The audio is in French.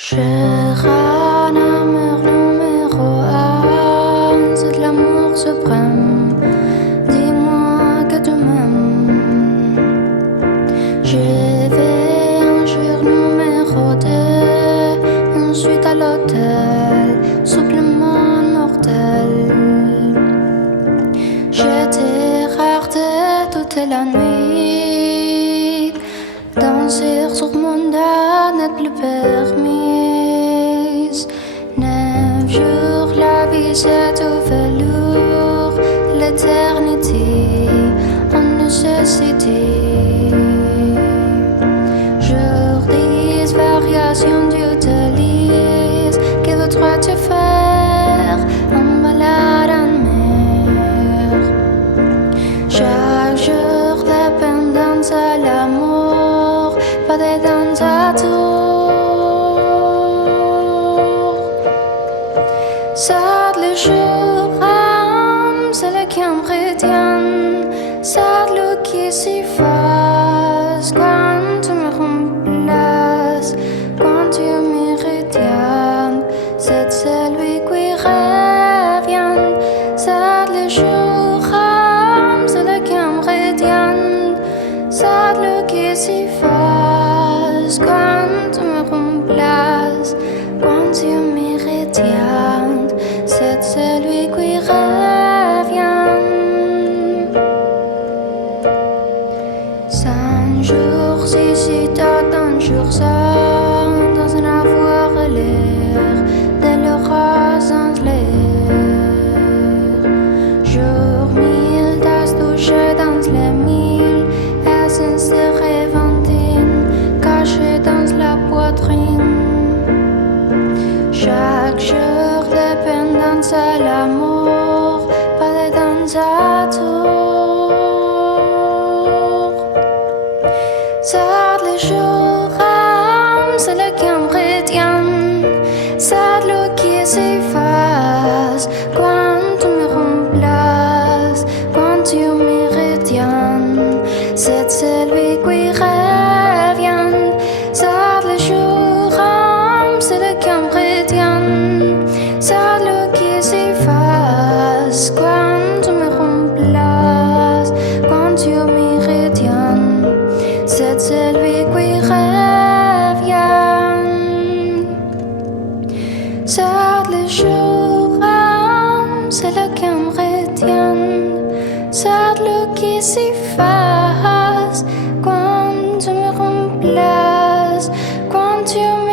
Cher amour numéro un, c'est de l'amour suprême. Dis-moi que tu m'aimes. Je vais un jour numéro 2, ensuite à l'hôtel, supplément mortel. J'étais rareté toute la nuit. Danser sur mon âne n'est plus permise. 9 jours, la vie c'est tout velours. L'éternité en nécessité. Jour 10, variation d'utilise. Que voudrais-tu faire en balade en mer? Chaque jour, dépendance à l'amour. Pas de danse à tour. Ça le jour, c'est le qui me retient. Ça le qui s'y fasse quand tu me remplaces, quand tu me retiens. C'est celui qui revient. Ça le jour, c'est le qui me retient. Ça le qui s'y fasse quand tu me remplaces, quand tu me retiens. C'est celui qui revient. 5 jours ici, un jour ça, dans un avoir l'air de l'aura sans l'air. Jour 1000, t'as touché dans les 1000, essence de réventine cachée dans la poitrine. Chaque jour, dépendance à l'amour, pas de danse à tour. Ça le jour, c'est le qui me retient. Ça le qui s'efface quand tu me remplaces, quand tu me retiens. C'est celui qui revient. Ça le jour, c'est le qui me retient. Ça le qui s'efface quand tu me remplaces, quand tu me retiens. C'est celui qui revient. Ça le jour, c'est le qui me retient. Ça le qui s'efface quand tu me remplaces, quand tu me